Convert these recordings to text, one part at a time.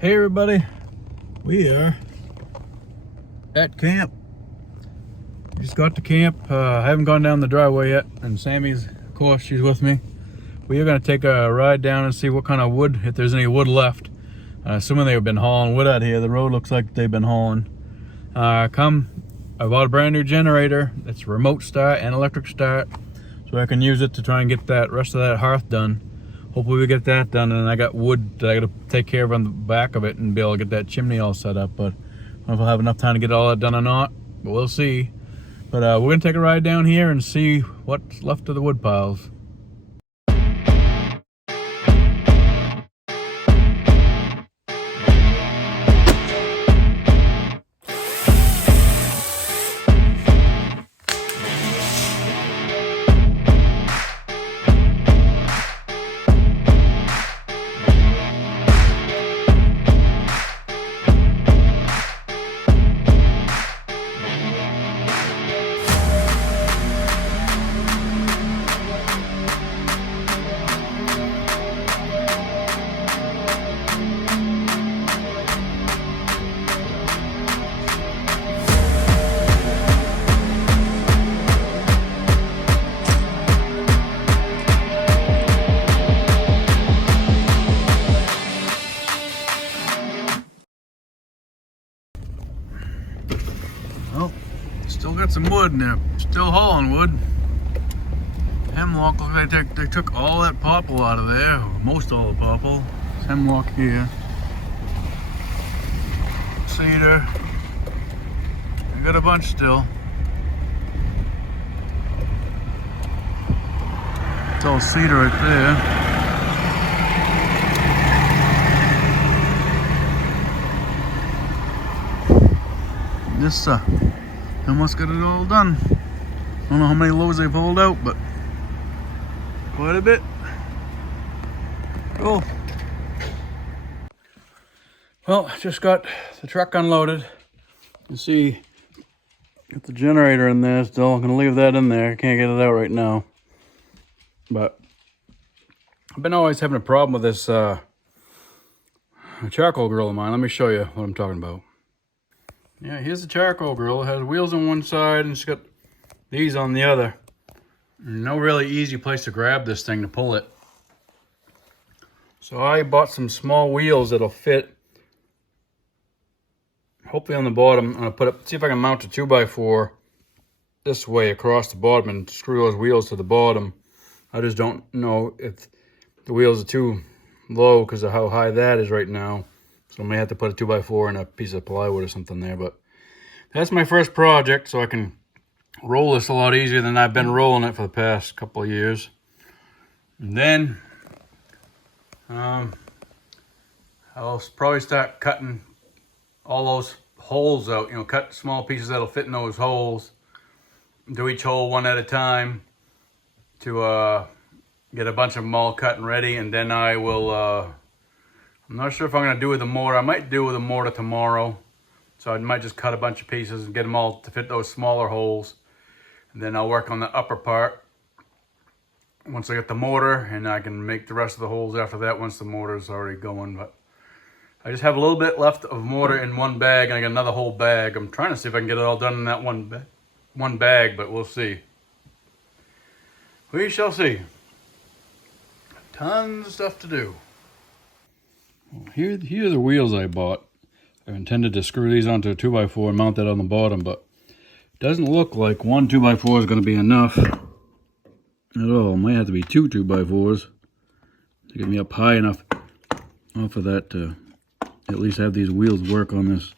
Hey everybody, we are at camp. Just got to camp. I haven't gone down the driveway yet, and Sammy's, of course, she's with me. We are going to take a ride down and see what kind of wood, if there's any wood left. Assuming they've been hauling wood out here. The road looks like they've been hauling. I bought a brand new generator. It's remote start and electric start, so I can use it to try and get that rest of that hearth done. Hopefully we get that done, and I got wood that I gotta take care of on the back of it and be able to get that chimney all set up, but I don't know if I'll have enough time to get all that done or not, but we'll see. But we're gonna take a ride down here and see what's left of the wood piles. Well, still got some wood in there. Still hauling wood. Hemlock, looks like they took all that popple out of there. Most all the popple. There's hemlock here. Cedar. We got a bunch still. It's all cedar right there. This almost got it all done. Don't know how many loads they pulled out, but quite a bit. Cool. Well, just got the truck unloaded. You see, got the generator in there still. I'm gonna leave that in there. Can't get it out right now. But I've been always having a problem with this charcoal grill of mine. Let me show you what I'm talking about. Yeah, here's the charcoal grill. It has wheels on one side and it's got these on the other. No really easy place to grab this thing to pull it. So I bought some small wheels that'll fit, hopefully on the bottom. I'm gonna see if I can mount a 2x4 this way across the bottom and screw those wheels to the bottom. I just don't know if the wheels are too low because of how high that is right now. So I may have to put a 2x4 and a piece of plywood or something there, but that's my first project, so I can roll this a lot easier than I've been rolling it for the past couple of years. And then I'll probably start cutting all those holes out, you know, cut small pieces that'll fit in those holes. Do each hole one at a time to get a bunch of them all cut and ready, and then I will I'm not sure if I'm going to do with the mortar. I might do with a mortar tomorrow. So I might just cut a bunch of pieces and get them all to fit those smaller holes. And then I'll work on the upper part once I get the mortar, and I can make the rest of the holes after that once the mortar is already going. But I just have a little bit left of mortar in one bag, and I got another whole bag. I'm trying to see if I can get it all done in that one bag, but we'll see. We shall see. Tons of stuff to do. Here are the wheels I bought. I intended to screw these onto a 2x4 and mount that on the bottom, but it doesn't look like one 2x4 is going to be enough at all. It might have to be two 2x4s to get me up high enough off of that to at least have these wheels work on this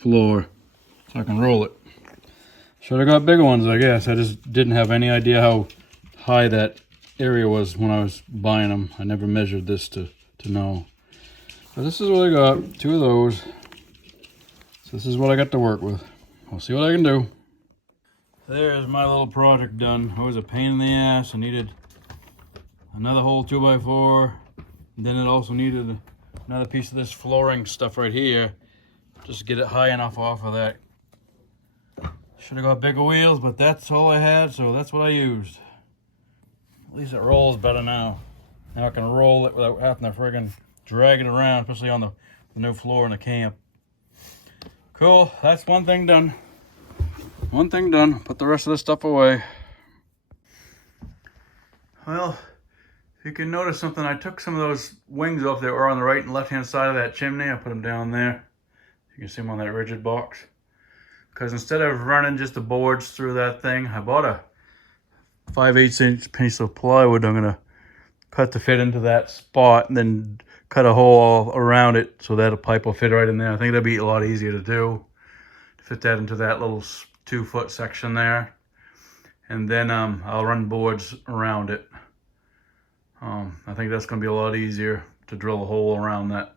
floor so I can roll it. Should have got bigger ones, I guess. I just didn't have any idea how high that area was when I was buying them. I never measured this to know. But this is what I got, two of those. So this is what I got to work with. I'll see what I can do. There's my little project done. It was a pain in the ass. I needed another whole 2x4. And then it also needed another piece of this flooring stuff right here. Just to get it high enough off of that. Should have got bigger wheels, but that's all I had, so that's what I used. At least it rolls better now. Now I can roll it without having to friggin' drag it around, especially on the the new floor in the camp. Cool, that's one thing done. One thing done. Put the rest of this stuff away. Well, if you can notice something, I took some of those wings off that were on the right and left hand side of that chimney. I put them down there. You can see them on that rigid box. Because instead of running just the boards through that thing, I bought a 5/8 inch piece of plywood. I'm gonna cut to fit into that spot and then cut a hole all around it so that a pipe will fit right in there. I think that'd be a lot easier to do. To fit that into that little 2-foot section there. And then I'll run boards around it. I think that's gonna be a lot easier to drill a hole around that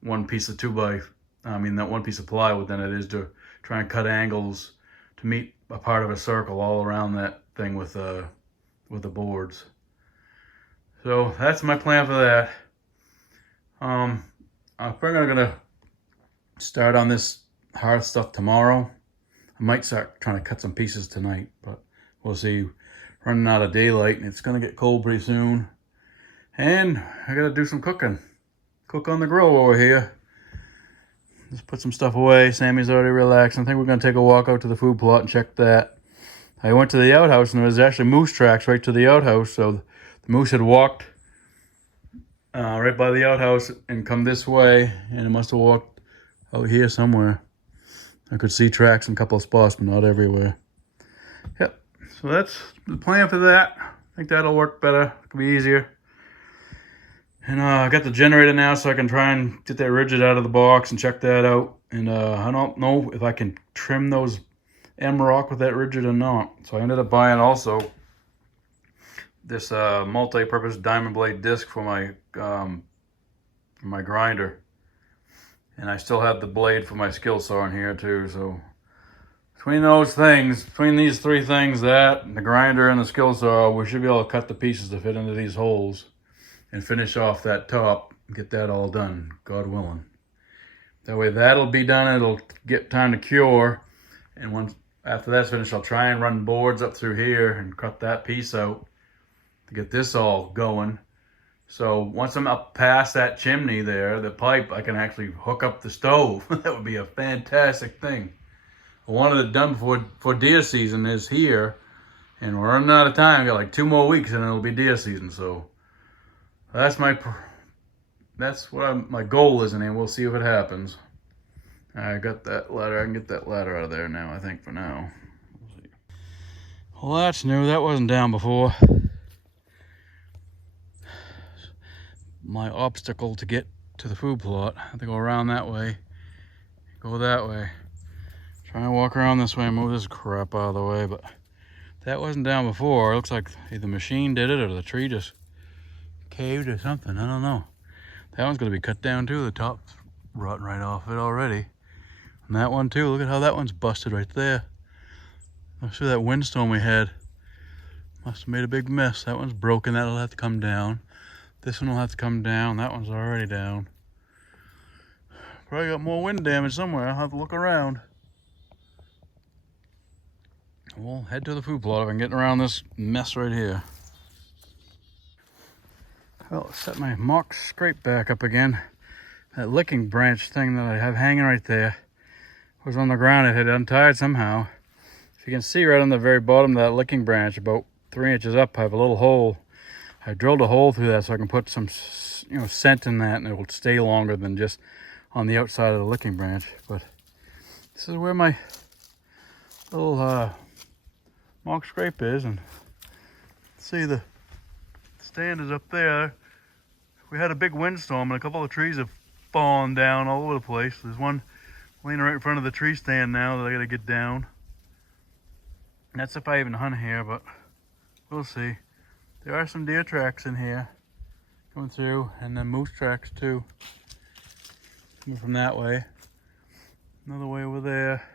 one piece of that one piece of plywood than it is to try and cut angles to meet a part of a circle all around that thing with the boards. So that's my plan for that. I'm probably gonna start on this Hearth stuff tomorrow. I might start trying to cut some pieces tonight, but we'll see. Running out of daylight and it's gonna get cold pretty soon. And I gotta do some cooking. Cook on the grill over here. Just put some stuff away. Sammy's already relaxed. I think we're gonna take a walk out to the food plot and check that. I went to the outhouse and there was actually moose tracks right to the outhouse. So the moose had walked right by the outhouse and come this way, and it must have walked out here somewhere. I could see tracks in a couple of spots, but not everywhere. Yep, so that's the plan for that. I think that'll work better. It'll be easier. And I got the generator now, so I can try and get that rigid out of the box and check that out. And I don't know if I can trim those M-Rock with that rigid or not. So I ended up buying also this multi-purpose diamond blade disc for my grinder. And I still have the blade for my skill saw in here too. So between those things, between these three things, that, the grinder and the skill saw, we should be able to cut the pieces to fit into these holes and finish off that top and get that all done, God willing. That way that'll be done, it'll get time to cure. And once after that's finished, I'll try and run boards up through here and cut that piece out to get this all going. So once I'm up past that chimney there, the pipe, I can actually hook up the stove. That would be a fantastic thing. I wanted it done before deer season is here, and we're running out of time. I got like 2 more weeks and it'll be deer season. So that's what my goal is, and we'll see if it happens. I got that ladder. I can get that ladder out of there now, I think, for now. We'll see. Well, that's new. That wasn't down before. My obstacle to get to the food plot. I have to go around that way. Go that way. Try and walk around this way and move this crap out of the way, but that wasn't down before. It looks like either the machine did it or the tree just caved or something. I don't know. That one's gonna be cut down too. The top's rotting right off it already. And that one too. Look at how that one's busted right there. I'm sure that windstorm we had must have made a big mess. That one's broken. That'll have to come down. This one will have to come down. That one's already down. Probably got more wind damage somewhere. I'll have to look around. We'll head to the food plot if I'm getting around this mess right here. Well, set my mock scrape back up again. That licking branch thing that I have hanging right there was on the ground. It had untied somehow. If you can see right on the very bottom of that licking branch, about 3 inches up, I have a little hole. I drilled a hole through that so I can put some, scent in that, and it will stay longer than just on the outside of the licking branch. But this is where my little mock scrape is, and see the stand is up there. We had a big windstorm and a couple of trees have fallen down all over the place. There's one laying right in front of the tree stand now that I gotta get down. And that's if I even hunt here, but we'll see. There are some deer tracks in here coming through, and then moose tracks too. Coming from that way. Another way over there.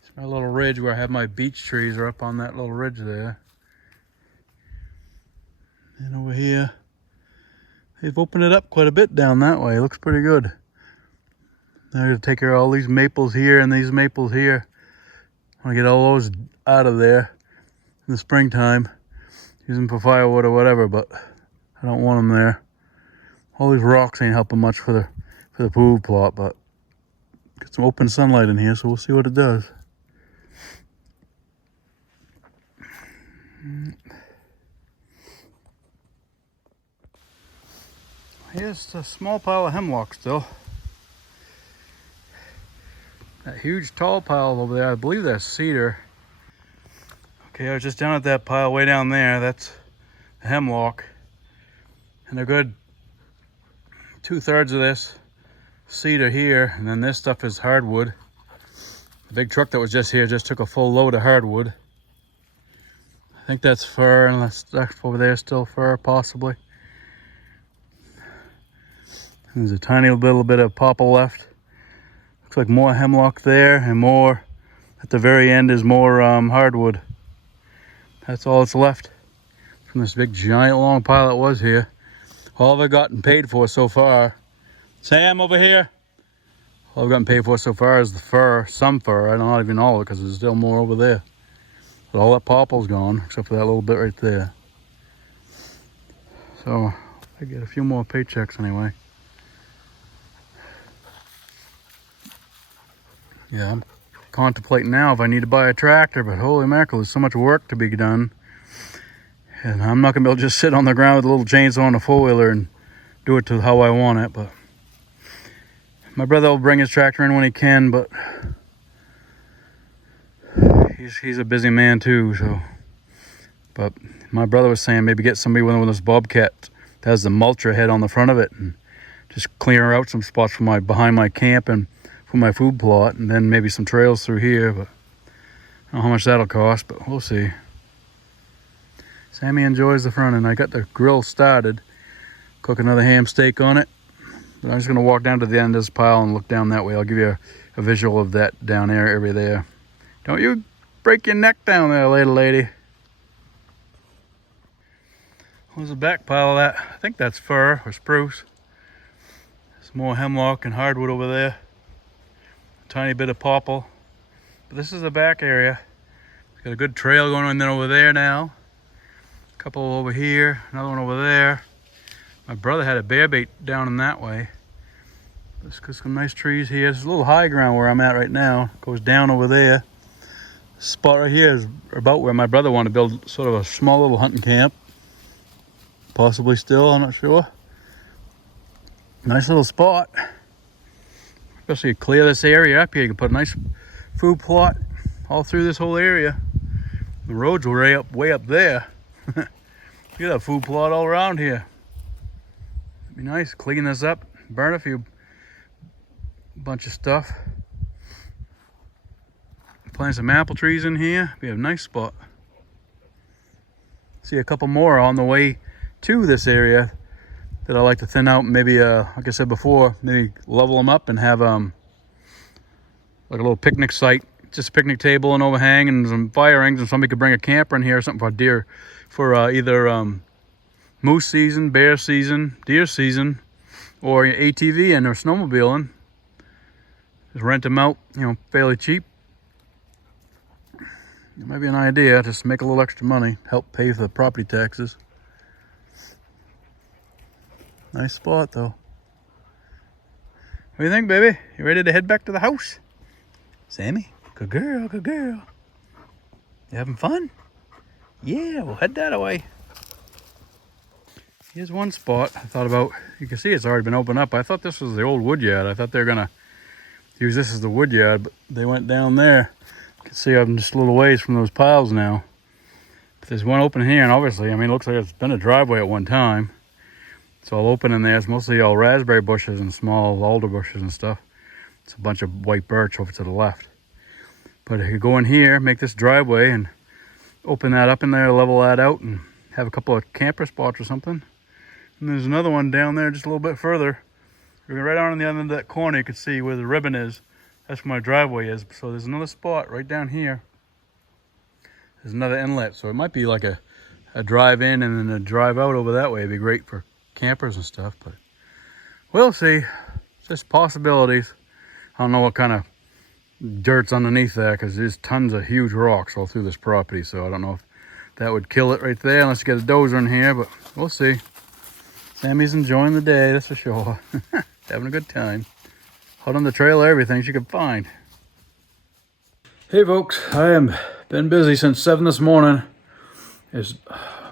It's my little ridge where I have my beech trees are up on that little ridge there. And over here, they've opened it up quite a bit down that way. It looks pretty good. Now I gotta take care of all these maples here and these maples here. I want to get all those out of there in the springtime. Use them for firewood or whatever, but I don't want them there. All these rocks ain't helping much for the for the food plot, but got some open sunlight in here, so we'll see what it does. Here's a small pile of hemlock still. That huge tall pile over there, I believe that's cedar. Okay, I was just down at that pile way down there. That's the hemlock. And a good 2/3 of this cedar here, and then this stuff is hardwood. The big truck that was just here just took a full load of hardwood. I think that's fir, and that stuff over there is still fir, possibly. And there's a tiny little bit of popple left. Looks like more hemlock there, and more at the very end is more hardwood. That's all that's left from this big giant long pile that was here. All I've gotten paid for so far. Sam, over here. All I've gotten paid for so far is the fir, some fir. I don't even know it because there's still more over there. But all that popple's gone, except for that little bit right there. So I get a few more paychecks anyway. Yeah, I'm contemplating now if I need to buy a tractor, but holy mackerel, there's so much work to be done. And I'm not gonna be able to just sit on the ground with a little chainsaw and a four-wheeler and do it to how I want it. But my brother will bring his tractor in when he can, but he's a busy man too, so. But my brother was saying maybe get somebody with one of those bobcats that has the mulcher head on the front of it and just clear out some spots for behind my camp and for my food plot, and then maybe some trails through here, but I don't know how much that'll cost, but we'll see. Sammy enjoys the front end. I got the grill started. Cook another ham steak on it. But I'm just gonna walk down to the end of this pile and look down that way. I'll give you a visual of that down there, area there. Don't you break your neck down there, little lady. There's a back pile of that. I think that's fir or spruce. There's more hemlock and hardwood over there. Tiny bit of popple, but this is the back area. It's got a good trail going on then over there now. A couple over here, another one over there. My brother had a bear bait down in that way. There's got some nice trees here. There's a little high ground where I'm at right now. It goes down over there. This spot right here is about where my brother wanted to build sort of a small little hunting camp. Possibly still, I'm not sure. Nice little spot. Especially you clear this area up here, you can put a nice food plot all through this whole area. The roads are way up there. You got a food plot all around here. It'd be nice, clean this up, burn a bunch of stuff. Plant some apple trees in here, be a nice spot. See a couple more on the way to this area that I like to thin out, maybe like I said before, maybe level them up and have like a little picnic site, just a picnic table and overhang and some fire rings, and somebody could bring a camper in here or something for deer, for either moose season, bear season, deer season, or ATV in or snowmobiling. Just rent them out, you know, fairly cheap. It might be an idea, just to make a little extra money, help pay for the property taxes. Nice spot though. What do you think, baby? You ready to head back to the house? Sammy? Good girl, good girl. You having fun? Yeah, we'll head that way. Here's one spot I thought about. You can see it's already been opened up. I thought this was the old wood yard. I thought they were gonna use this as the wood yard, but they went down there. You can see I'm just a little ways from those piles now. But there's one open here, and obviously, I mean, it looks like it's been a driveway at one time. It's all open in there. It's mostly all raspberry bushes and small alder bushes and stuff. It's a bunch of white birch over to the left. But if you go in here, make this driveway and open that up in there, level that out, and have a couple of camper spots or something. And there's another one down there just a little bit further. Right on the other end of that corner, you can see where the ribbon is. That's where my driveway is. So there's another spot right down here. There's another inlet. So it might be like a drive in and then a drive out over that way. It'd be great for campers and stuff, but we'll see. Just possibilities. I don't know what kind of dirt's underneath that, because there's tons of huge rocks all through this property, so I don't know if that would kill it right there unless you get a dozer in here, but we'll see. Sammy's enjoying the day, that's for sure. having a good time. Out on the trail, everything she could find. Hey folks, I have been busy since 7 this morning. It's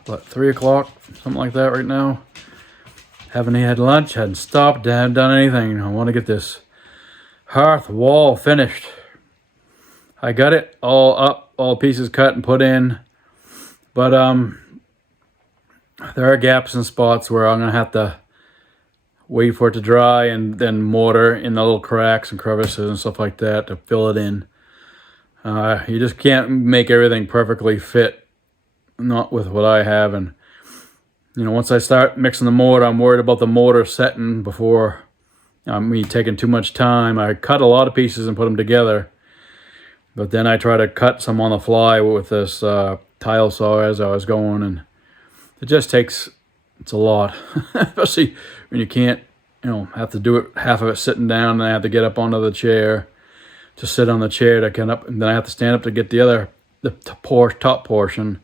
about 3 o'clock, something like that right now. Haven't had lunch, hadn't stopped, haven't done anything. I want to get this hearth wall finished. I got it all up, all pieces cut and put in. But there are gaps and spots where I'm going to have to wait for it to dry and then mortar in the little cracks and crevices and stuff like that to fill it in. You just can't make everything perfectly fit, not with what I have. And you know, once I start mixing the mortar, I'm worried about the mortar setting before me taking too much time. I cut a lot of pieces and put them together, but then I try to cut some on the fly with this tile saw as I was going, and it just takes, it's a lot, especially when you can't, you know, have to do it, half of it sitting down, and I have to get up onto the chair to sit on the chair to get up, and then I have to stand up to get the top portion.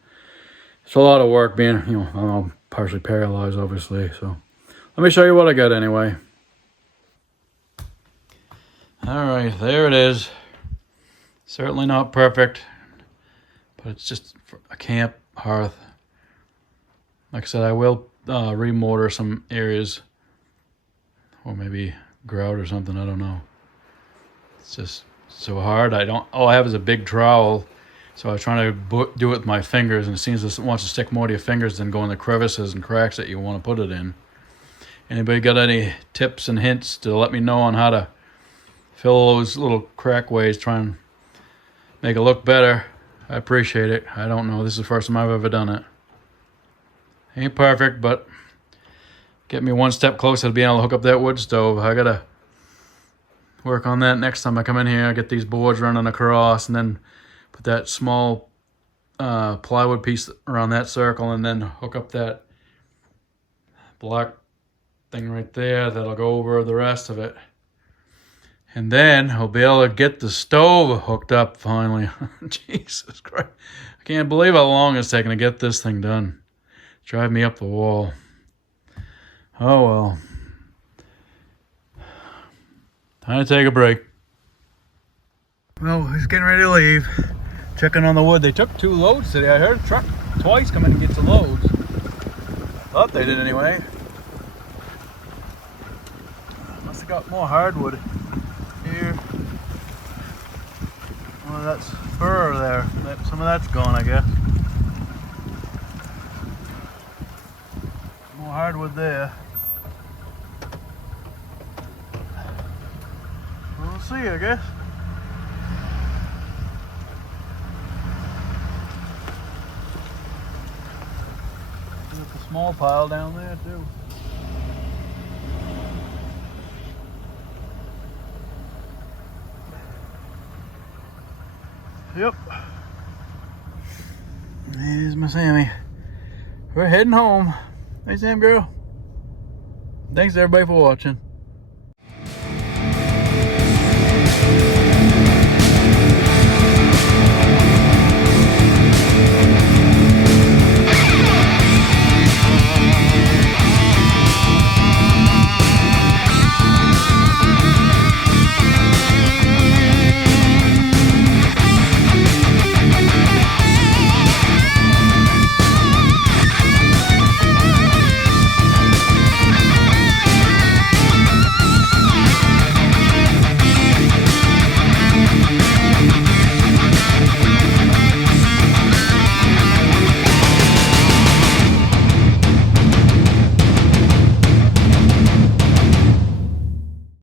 It's a lot of work being, you know, I'm partially paralyzed, obviously. So let me show you what I got anyway. All right, there it is. Certainly not perfect, but it's just a camp hearth. Like I said, I will remortar some areas, or maybe grout or something, I don't know. It's just so hard. All I have is a big trowel. So I was trying to do it with my fingers, and it seems it wants to stick more to your fingers than go in the crevices and cracks that you want to put it in. Anybody got any tips and hints to let me know on how to fill those little crack ways, try and make it look better? I appreciate it. I don't know. This is the first time I've ever done it. Ain't perfect, but get me one step closer to being able to hook up that wood stove. I got to work on that next time I come in here. I get these boards running across, and then put that small plywood piece around that circle, and then hook up that black thing right there that'll go over the rest of it. And then I'll be able to get the stove hooked up finally. Jesus Christ. I can't believe how long it's taken to get this thing done. Drive me up the wall. Oh well. Time to take a break. Well, he's getting ready to leave. Checking on the wood. They took 2 loads today. I heard a truck twice come in and get the loads. Thought they did anyway. Must have got more hardwood here. Oh, that's fur there. Some of that's gone, I guess. More hardwood there. We'll see, I guess. There's a small pile down there too. Yep. There's my Sammy. We're heading home. Hey Sam girl. Thanks everybody for watching.